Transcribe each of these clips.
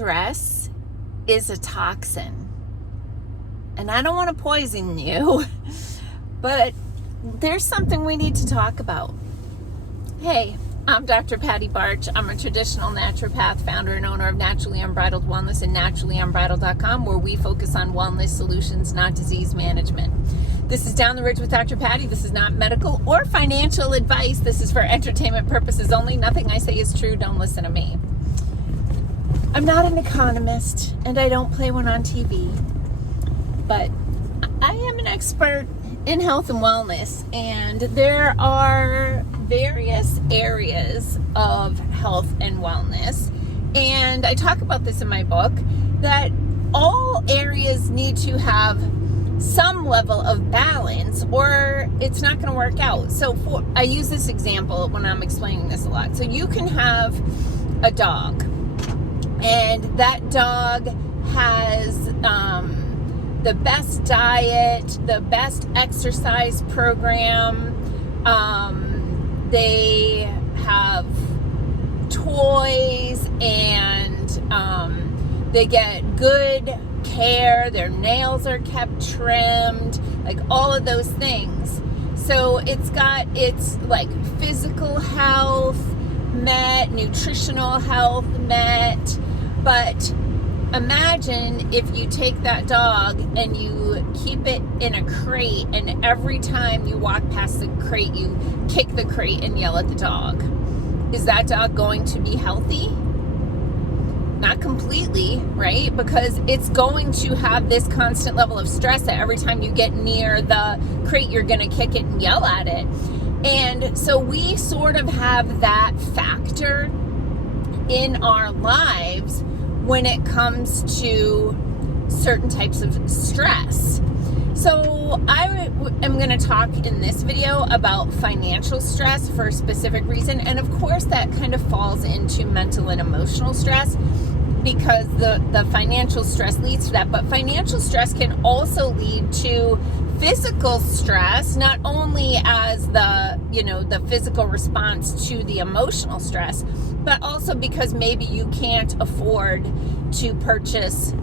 stress is a toxin. And I don't want to poison you, but there's something we need to talk about. Hey, I'm Dr. Patty Barch. I'm a traditional naturopath, founder and owner of Naturally Unbridled Wellness and naturallyunbridled.com, where we focus on wellness solutions, not disease management. This is Down the Ridge with Dr. Patty. This is not medical or financial advice. This is for entertainment purposes only. Nothing I say is true. Don't listen to me. I'm not an economist, and I don't play one on TV, but I am an expert in health and wellness, and there are various areas of health and wellness, and I talk about this in my book, that all areas need to have some level of balance or it's not going to work out. So I use this example when I'm explaining this a lot. So you can have a dog, and that dog has the best diet, the best exercise program. They have toys, and they get good care. Their nails are kept trimmed, like all of those things. So it's got its like physical health met, nutritional health met, but imagine if you take that dog and you keep it in a crate, and every time you walk past the crate, you kick the crate and yell at the dog. Is that dog going to be healthy? Not completely, right? Because it's going to have this constant level of stress that every time you get near the crate, you're going to kick it and yell at it. And so we sort of have that factor in our lives when it comes to certain types of stress. So I am going to talk in this video about financial stress for a specific reason. And of course that kind of falls into mental and emotional stress, because the financial stress leads to that. But financial stress can also lead to physical stress, not only as the physical response to the emotional stress, but also because maybe you can't afford to purchase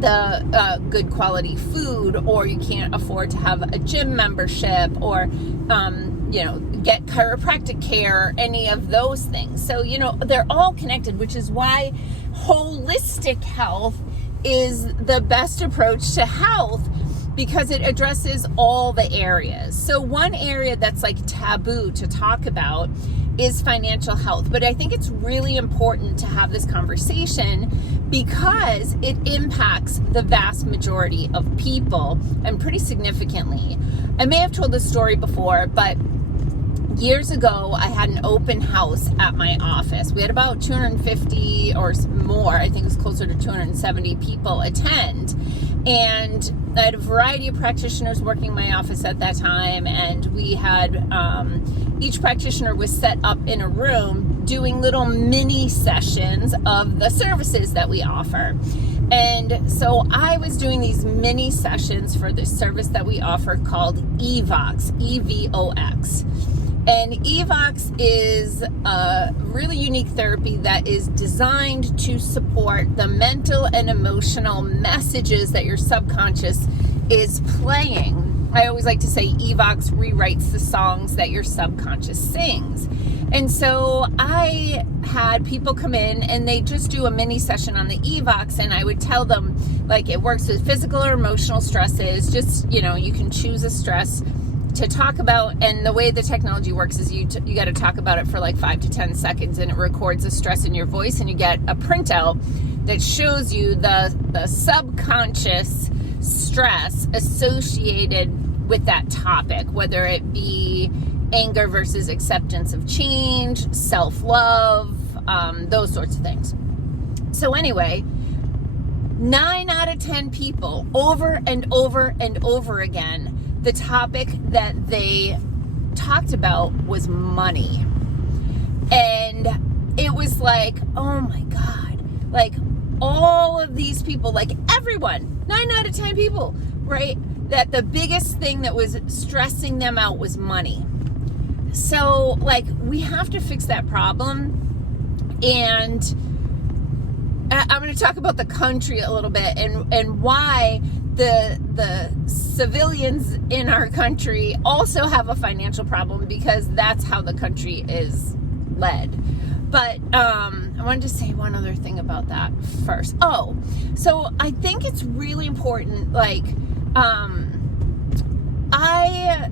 the good quality food, or you can't afford to have a gym membership, or get chiropractic care, any of those things. So they're all connected, which is why holistic health is the best approach to health, because it addresses all the areas. So one area that's like taboo to talk about is financial health. But I think it's really important to have this conversation because it impacts the vast majority of people, and pretty significantly. I may have told this story before, but years ago, I had an open house at my office. We had about 250 or more, I think it was closer to 270 people attend. And I had a variety of practitioners working in my office at that time, and we had each practitioner was set up in a room doing little mini sessions of the services that we offer. And so I was doing these mini sessions for this service that we offer called EVOX, EVOX. And EVOX is a really unique therapy that is designed to support the mental and emotional messages that your subconscious is playing. I always like to say EVOX rewrites the songs that your subconscious sings. And so I had people come in and they just do a mini session on the EVOX, and I would tell them, like, it works with physical or emotional stresses. Just, you can choose a stress to talk about, and the way the technology works is you got to talk about it for like 5 to 10 seconds, and it records the stress in your voice, and you get a printout that shows you the subconscious stress associated with that topic, whether it be anger versus acceptance of change, self-love, those sorts of things. So anyway, 9 out of 10 people, over and over and over again, the topic that they talked about was money. And it was like, oh my God, like all of these people, like everyone, 9 out of 10 people, right? That the biggest thing that was stressing them out was money. So like we have to fix that problem. And I'm going to talk about the country a little bit and why the civilians in our country also have a financial problem, because that's how the country is led. But I wanted to say one other thing about that first. Oh, so I think it's really important, like, I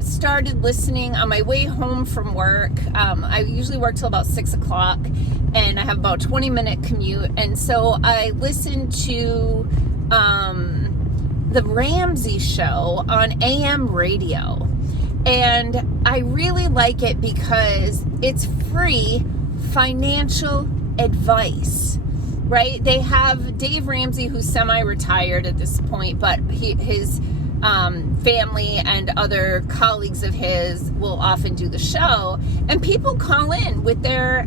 started listening on my way home from work. I usually work till about 6 o'clock, and I have about a 20-minute commute. And so I listened to the Ramsey Show on AM radio. And I really like it because it's free financial advice, right? They have Dave Ramsey, who's semi-retired at this point, but his family and other colleagues of his will often do the show, and people call in with their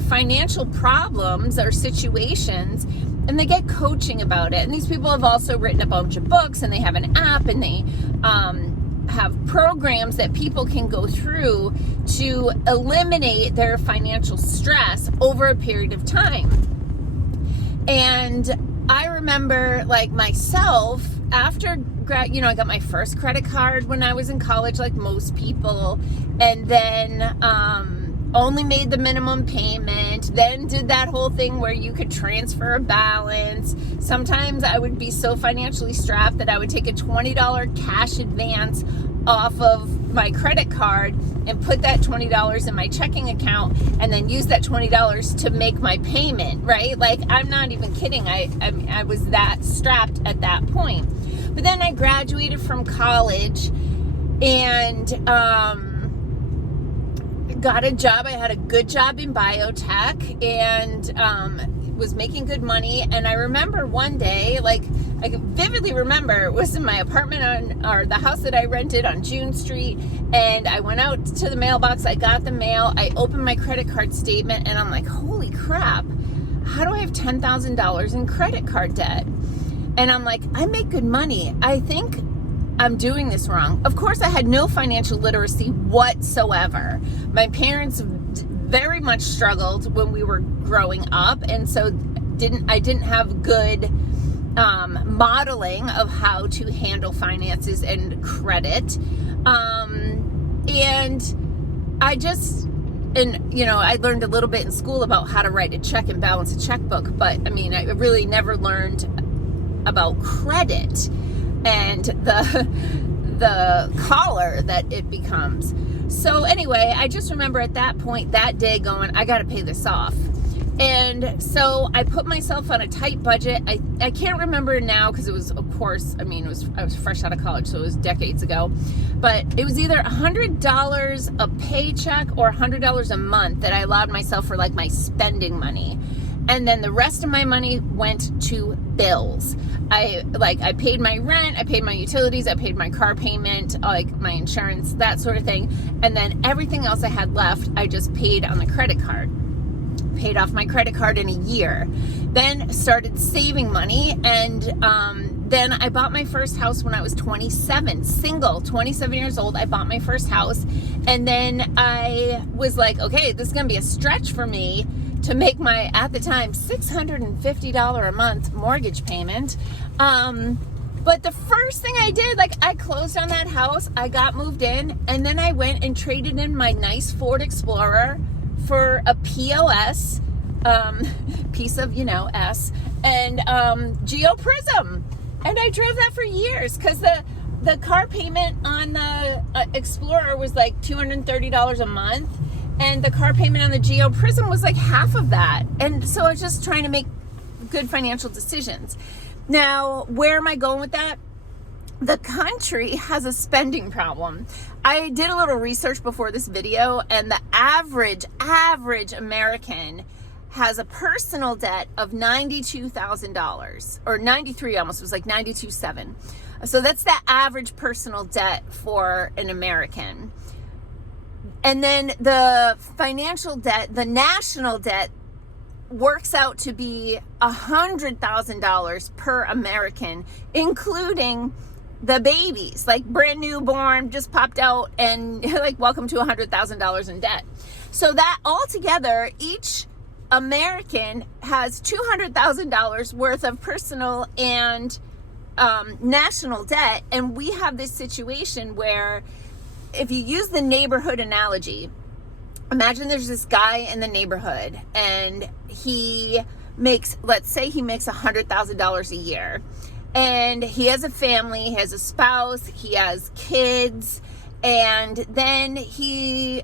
financial problems or situations, and they get coaching about it. And these people have also written a bunch of books, and they have an app, and they have programs that people can go through to eliminate their financial stress over a period of time. And I remember, like, myself, after I got my first credit card when I was in college, like most people, and then only made the minimum payment, then did that whole thing where you could transfer a balance. Sometimes I would be so financially strapped that I would take a $20 cash advance off of my credit card and put that $20 in my checking account, and then use that $20 to make my payment, right? Like, I'm not even kidding. I was that strapped at that point. But then I graduated from college and got a job. I had a good job in biotech and was making good money. And I remember one day, like, I vividly remember, it was in my apartment or the house that I rented on June Street. And I went out to the mailbox. I got the mail. I opened my credit card statement, and I'm like, holy crap, how do I have $10,000 in credit card debt? And I'm like, I make good money. I think I'm doing this wrong. Of course, I had no financial literacy whatsoever. My parents very much struggled when we were growing up, and so I didn't have good modeling of how to handle finances and credit. And I learned a little bit in school about how to write a check and balance a checkbook, but I mean, I really never learned about credit and the collar that it becomes. So anyway, I just remember at that point, that day, going, I got to pay this off. And so I put myself on a tight budget. I can't remember now, because it was, of course, I was fresh out of college, so it was decades ago. But it was either $100 a paycheck or $100 a month that I allowed myself for, like, my spending money. And then the rest of my money went to bills. I paid my rent, I paid my utilities, I paid my car payment, like my insurance, that sort of thing. And then everything else I had left, I just paid on the credit card. Paid off my credit card in a year. Then started saving money, and then I bought my first house when I was 27, single, 27 years old. I bought my first house, and then I was like, okay, this is going to be a stretch for me to make my, at the time, $650 a month mortgage payment. But the first thing I did, like, I closed on that house, I got moved in, and then I went and traded in my nice Ford Explorer for a POS, piece of, S, and Geo Prism. And I drove that for years, because the car payment on the Explorer was like $230 a month, and the car payment on the Geo Prism was like half of that. And so I was just trying to make good financial decisions. Now, where am I going with that? The country has a spending problem. I did a little research before this video, and the average American has a personal debt of $92,000, or 93 almost, it was like 92.7. So that's the average personal debt for an American. And then the financial debt, the national debt, works out to be $100,000 per American, including the babies, like brand new born, just popped out, and like, welcome to $100,000 in debt. So that altogether, each American has $200,000 worth of personal and national debt. And we have this situation where, if you use the neighborhood analogy, imagine there's this guy in the neighborhood and he makes, let's say he makes $100,000 a year, and he has a family, he has a spouse, he has kids, and then he's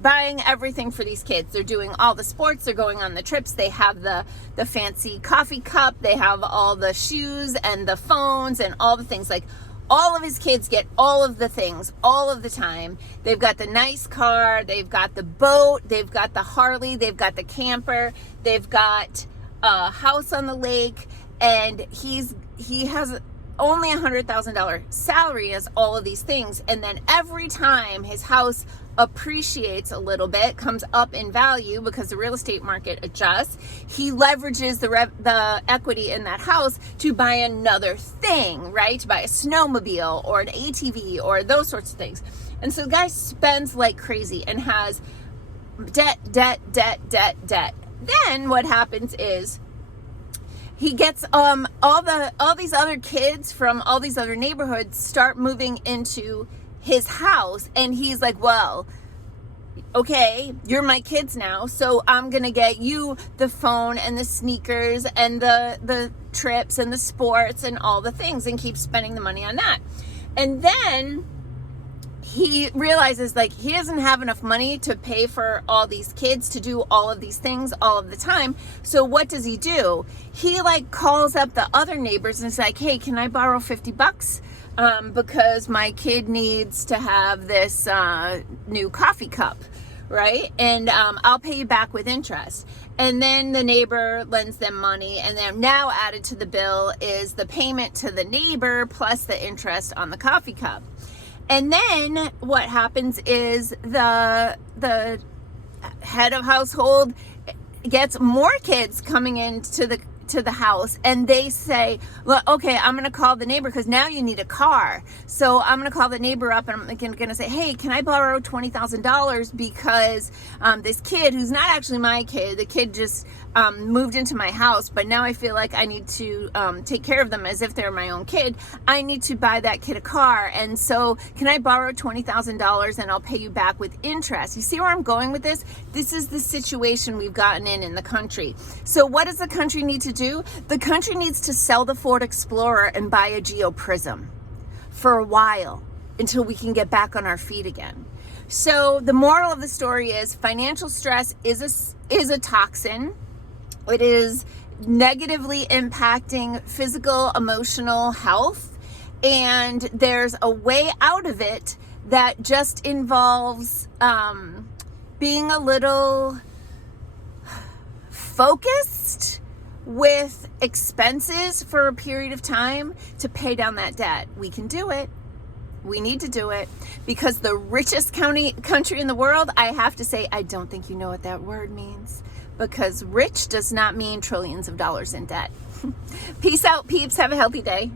buying everything for these kids. They're doing all the sports, they're going on the trips, they have the fancy coffee cup, they have all the shoes and the phones and all the things. Like, all of his kids get all of the things all of the time. They've got the nice car, they've got the boat, they've got the Harley, they've got the camper, they've got a house on the lake, and he has only $100,000 salary, as all of these things. And then every time his house appreciates a little bit, comes up in value because the real estate market adjusts, he leverages the equity in that house to buy another thing, right? To buy a snowmobile or an ATV or those sorts of things. And so the guy spends like crazy and has debt. Then what happens is he gets all these other kids from all these other neighborhoods start moving into his house, and he's like, well, okay, you're my kids now, so I'm gonna get you the phone and the sneakers and the trips and the sports and all the things, and keep spending the money on that. And then he realizes, like, he doesn't have enough money to pay for all these kids to do all of these things all of the time. So what does he do? He like calls up the other neighbors and is like, hey, can I borrow $50? Because my kid needs to have this new coffee cup, right? And I'll pay you back with interest. And then the neighbor lends them money, and then now added to the bill is the payment to the neighbor plus the interest on the coffee cup. And then what happens is the head of household gets more kids coming into the house, and they say, well, okay, I'm going to call the neighbor because now you need a car. So I'm going to call the neighbor up, and I'm going to say, hey, can I borrow $20,000 because this kid, who's not actually my kid, the kid just moved into my house, but now I feel like I need to take care of them as if they're my own kid. I need to buy that kid a car, and so can I borrow $20,000 and I'll pay you back with interest? You see where I'm going with this? This is the situation we've gotten in the country. So what does the country need to do? The country needs to sell the Ford Explorer and buy a Geo Prism for a while until we can get back on our feet again. So the moral of the story is financial stress is a toxin. It is negatively impacting physical, emotional health, and there's a way out of it that just involves being a little focused with expenses for a period of time to pay down that debt. We can do it. We need to do it, because the richest country in the world, I have to say, I don't think you know what that word means, because rich does not mean trillions of dollars in debt. Peace out, peeps. Have a healthy day.